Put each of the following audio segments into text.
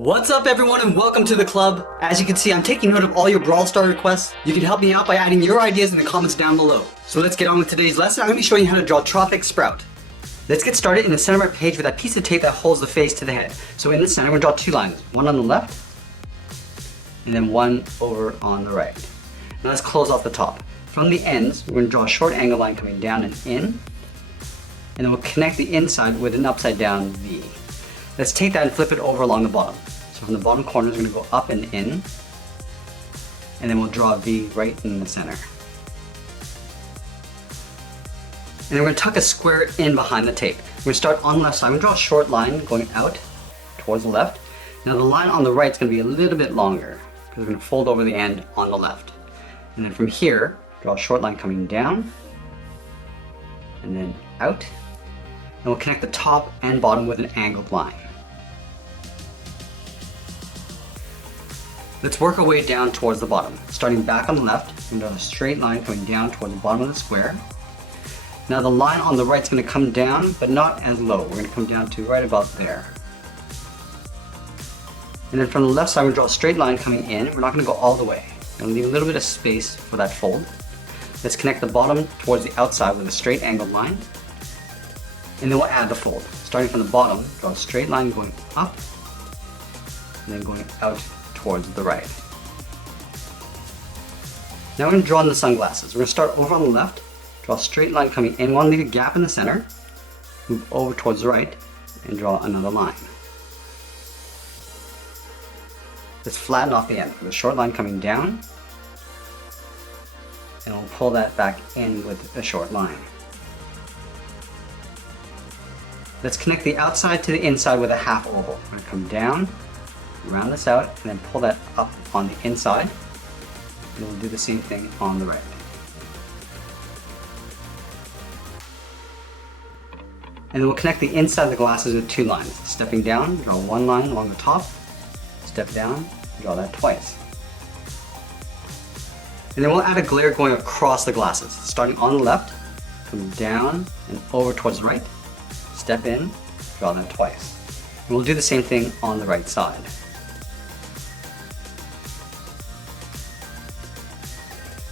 What's up everyone and welcome to the club. As you can see, I'm taking note of all your Brawl Star requests. You can help me out by adding your ideas in the comments down below. So let's get on with today's lesson. I'm going to be showing you how to draw Tropic Sprout. Let's get started in the center of our page with that piece of tape that holds the face to the head. So in the center, we're going to draw two lines. One on the left, and then one over on the right. Now let's close off the top. From the ends, we're going to draw a short angle line coming down and in, and then we'll connect the inside with an upside down V. Let's take that and flip it over along the bottom. So from the bottom corner, it's going to go up and in, and then we'll draw a V right in the center. And then we're going to tuck a square in behind the tape. We're going to start on the left side. I'm going to draw a short line going out towards the left. Now the line on the right is going to be a little bit longer because we're going to fold over the end on the left. And then from here, draw a short line coming down and then out. And we'll connect the top and bottom with an angled line. Let's work our way down towards the bottom. Starting back on the left, we're going to draw a straight line coming down towards the bottom of the square. Now the line on the right is going to come down, but not as low. We're going to come down to right about there. And then from the left side, we're going to draw a straight line coming in. We're not going to go all the way. We're going to leave a little bit of space for that fold. Let's connect the bottom towards the outside with a straight angled line. And then we'll add the fold. Starting from the bottom, draw a straight line going up, and then going out towards the right. Now we're going to draw in the sunglasses. We're going to start over on the left, draw a straight line coming in. We want to leave a gap in the center, move over towards the right, and draw another line. Let's flatten off the end with a short line coming down, and we'll pull that back in with a short line. Let's connect the outside to the inside with a half oval. We're going to come down, round this out, and then pull that up on the inside. And we'll do the same thing on the right. And then we'll connect the inside of the glasses with two lines. Stepping down, draw one line along the top, step down, draw that twice. And then we'll add a glare going across the glasses. Starting on the left, come down and over towards the right, step in, draw that twice. And we'll do the same thing on the right side.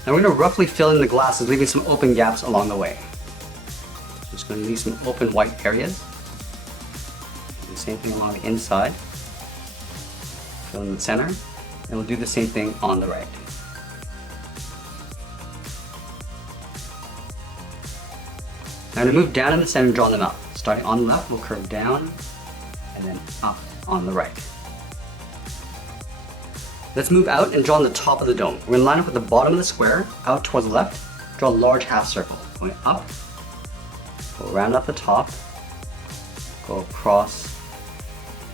Now we're going to roughly fill in the glasses, leaving some open gaps along the way. Just going to leave some open white areas. Do the same thing along the inside. Fill in the center, and we'll do the same thing on the right. Now to move down in the center and draw them out. Starting on the left, we'll curve down and then up on the right. Let's move out and draw on the top of the dome. We're going to line up with the bottom of the square, out towards the left, draw a large half circle, going up, go around up the top, go across,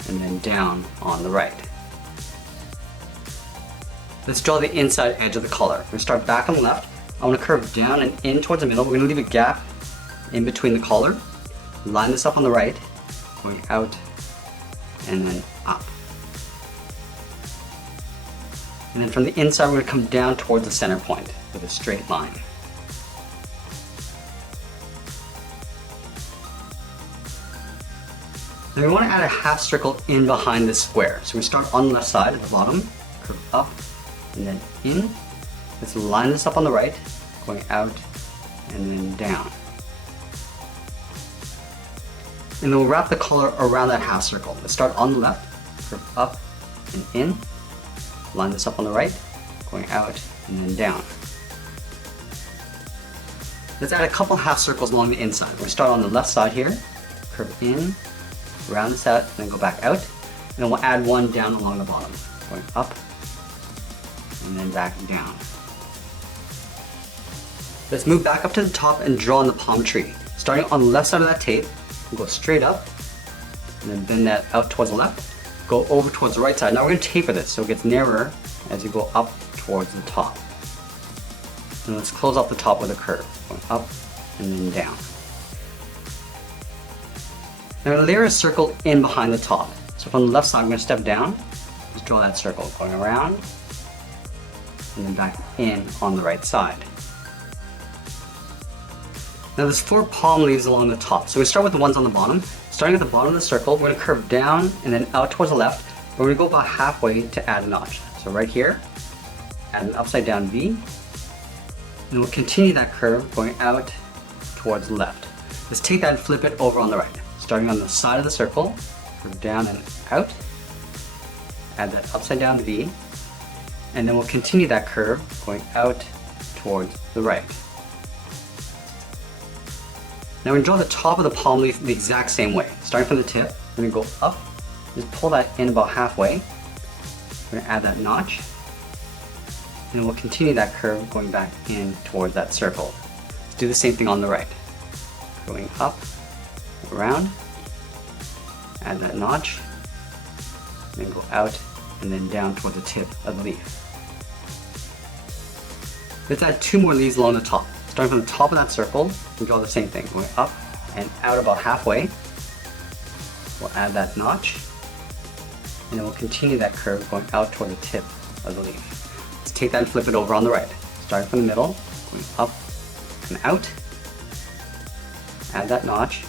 and then down on the right. Let's draw the inside edge of the collar. We're going to start back on the left. I want to curve down and in towards the middle. We're going to leave a gap in between the collar. Line this up on the right, going out, and then up. And then from the inside, we're going to come down towards the center point with a straight line. Now we want to add a half circle in behind this square. So we start on the left side at the bottom, curve up, and then in. Let's line this up on the right, going out, and then down. And then we'll wrap the collar around that half circle. Let's start on the left, curve up and in. Line this up on the right, going out and then down. Let's add a couple half circles along the inside. We're going to start on the left side here, curve in, round this out, and then go back out. And then we'll add one down along the bottom, going up and then back down. Let's move back up to the top and draw on the palm tree. Starting on the left side of that tape, we'll go straight up and then bend that out towards the left. Go over towards the right side. Now we're going to taper this so it gets narrower as you go up towards the top. And let's close off the top with a curve, going up and then down. Now layer a circle in behind the top. So from the left side, I'm going to step down, just draw that circle, going around, and then back in on the right side. Now there's 4 palm leaves along the top. So we start with the ones on the bottom. Starting at the bottom of the circle, we're going to curve down and then out towards the left, We're going to go about halfway to add a notch. So right here, add an upside down V, and we'll continue that curve going out towards the left. Let's take that and flip it over on the right. Starting on the side of the circle, curve down and out, add that upside down V, and then we'll continue that curve going out towards the right. Now we're going to draw the top of the palm leaf the exact same way. Starting from the tip, we're going to go up, just pull that in about halfway. We're going to add that notch, and then we'll continue that curve going back in towards that circle. Let's do the same thing on the right. Going up, around, add that notch, then go out and then down toward the tip of the leaf. Let's add 2 more leaves along the top. Starting from the top of that circle, we draw the same thing, going up and out about halfway. We'll add that notch, and then we'll continue that curve going out toward the tip of the leaf. Let's take that and flip it over on the right. Starting from the middle, going up and out, add that notch,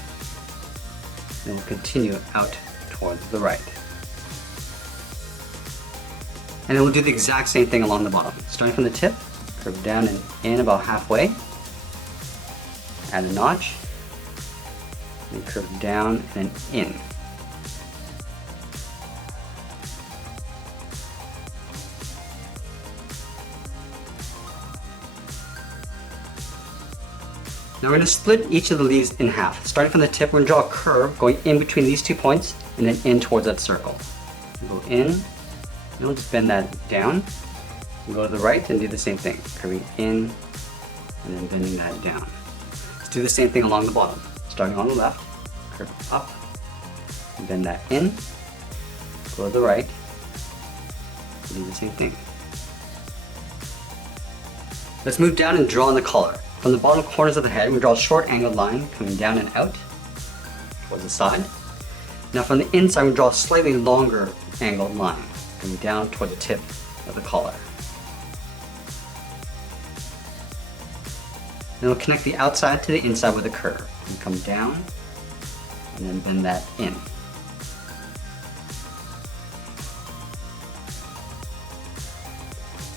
and we'll continue out towards the right. And then we'll do the exact same thing along the bottom. Starting from the tip, curve down and in about halfway, add a notch, and curve down and in. Now we're going to split each of the leaves in half. Starting from the tip, we're going to draw a curve going in between these 2 points and then in towards that circle. We'll go in, and we'll just bend that down. We'll go to the right and do the same thing, curving in and then bending that down. Let's do the same thing along the bottom. Starting on the left, curve up, bend that in, go to the right, and do the same thing. Let's move down and draw on the collar. From the bottom corners of the head, we draw a short angled line coming down and out towards the side. Now from the inside, we draw a slightly longer angled line coming down toward the tip of the collar. Then we'll connect the outside to the inside with a curve and come down and then bend that in.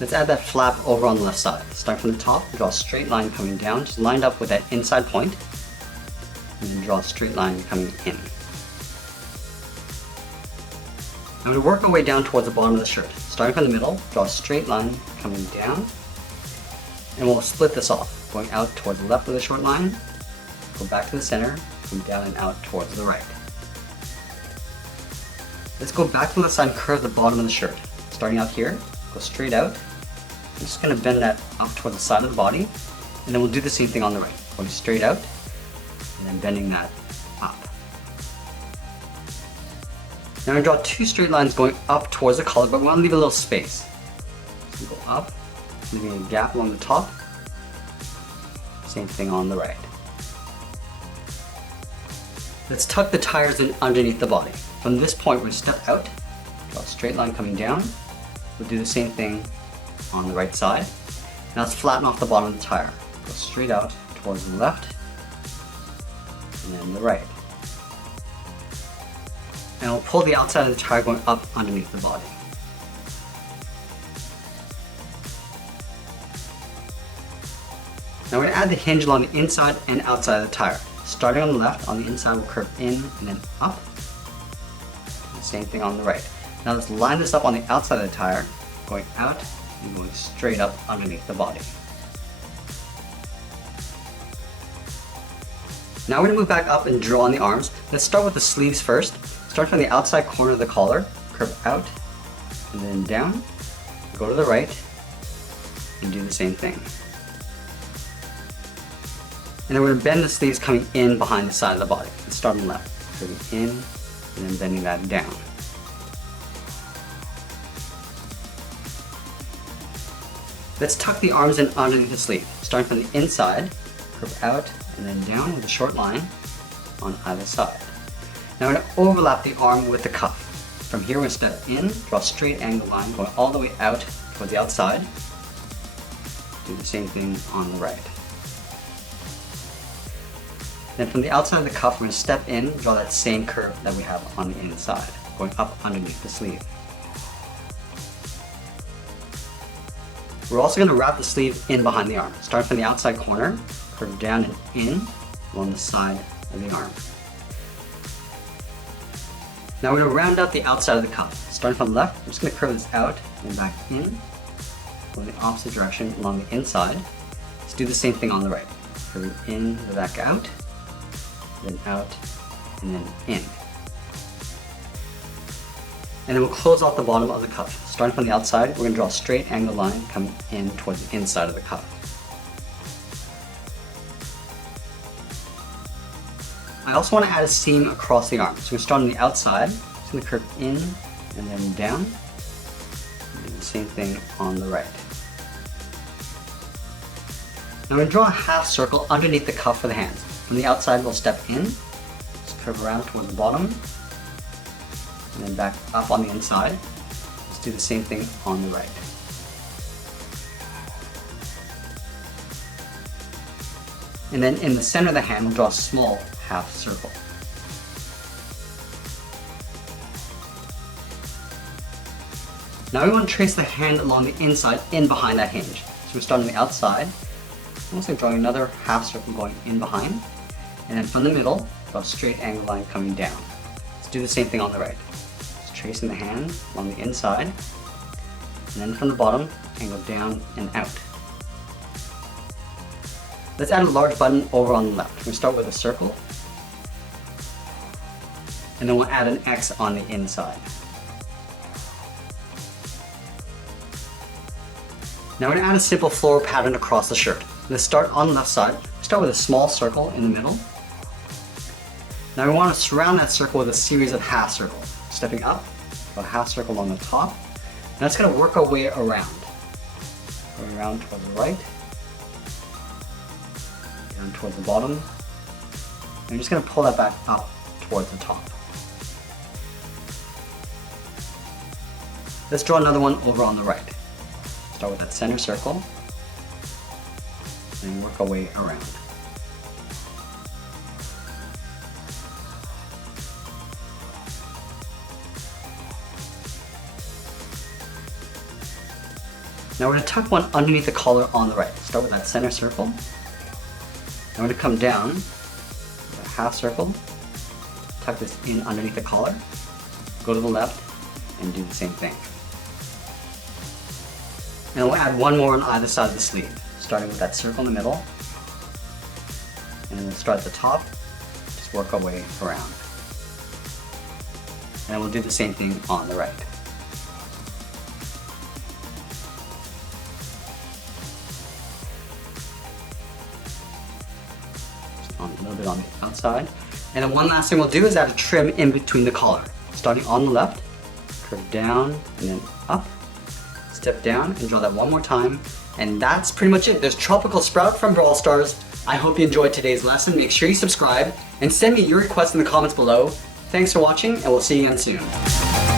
Let's add that flap over on the left side. Start from the top, draw a straight line coming down, just lined up with that inside point, and then draw a straight line coming in. Now we work our way down towards the bottom of the shirt. Starting from the middle, draw a straight line coming down, and we'll split this off, going out towards the left with a short line, go back to the center, come down and out towards the right. Let's go back from the side and curve the bottom of the shirt. Starting out here, go straight out. I'm just going to bend that up toward the side of the body, and then we'll do the same thing on the right, going straight out, and then bending that up. Now I'm going to draw 2 straight lines going up towards the collar, but we want to leave a little space. So go up, leaving a gap along the top, same thing on the right. Let's tuck the tires in underneath the body. From this point, we're going to step out, draw a straight line coming down. We'll do the same thing on the right side. Now let's flatten off the bottom of the tire. Go straight out towards the left, and then the right. And we'll pull the outside of the tire going up underneath the body. Now we're going to add the hinge along the inside and outside of the tire. Starting on the left, on the inside we'll curve in and then up. The same thing on the right. Now let's line this up on the outside of the tire, going out and going straight up underneath the body. Now we're going to move back up and draw on the arms. Let's start with the sleeves first. Start from the outside corner of the collar, curve out and then down, go to the right and do the same thing. And then we're going to bend the sleeves coming in behind the side of the body. Let's start on the left, curving in and then bending that down. Let's tuck the arms in underneath the sleeve. Starting from the inside, curve out and then down with a short line on either side. Now we're going to overlap the arm with the cuff. From here we're going to step in, draw a straight angle line going all the way out toward the outside. Do the same thing on the right. Then from the outside of the cuff we're going to step in, draw that same curve that we have on the inside, going up underneath the sleeve. We're also going to wrap the sleeve in behind the arm. Start from the outside corner, curve down and in along the side of the arm. Now we're going to round out the outside of the cuff. Starting from the left, I'm just going to curve this out and back in, going the opposite direction along the inside. Let's do the same thing on the right. Curving in, back out, then out, and then in. And then we'll close off the bottom of the cuff. Starting from the outside, we're going to draw a straight angle line coming in towards the inside of the cuff. I also want to add a seam across the arm. So we're going to start on the outside, just going to curve in and then down. And do the same thing on the right. Now we're going to draw a half circle underneath the cuff for the hands. From the outside, we'll step in, just curve around toward the bottom, and then back up on the inside. Let's do the same thing on the right. And then in the center of the hand, we'll draw a small half circle. Now we want to trace the hand along the inside in behind that hinge. So we're starting on the outside, also drawing another half circle going in behind, and then from the middle, draw a straight angle line coming down. Let's do the same thing on the right. Just tracing the hand along the inside, and then from the bottom, angle down and out. Let's add a large button over on the left. We'll start with a circle, and then we'll add an X on the inside. Now we're going to add a simple floral pattern across the shirt. Let's start on the left side. Start with a small circle in the middle. Now we want to surround that circle with a series of half circles. Stepping up, a half circle along the top. Now it's going to work our way around. Going around toward the right, down towards the bottom. And I'm just going to pull that back up towards the top. Let's draw another one over on the right. Start with that center circle, and work our way around. Now we're going to tuck one underneath the collar on the right. Start with that center circle. Now we're going to come down, a half circle, tuck this in underneath the collar, go to the left, and do the same thing. And we'll add one more on either side of the sleeve, starting with that circle in the middle, and then we'll start at the top, just work our way around. And we'll do the same thing on the right. Just a little bit on the outside. And then one last thing we'll do is add a trim in between the collar. Starting on the left, curve down and then up. Step down and draw that one more time, and that's pretty much it. There's Tropical Sprout from Brawl Stars. I hope you enjoyed today's lesson. Make sure you subscribe and send me your requests in the comments below. Thanks for watching, and we'll see you again soon.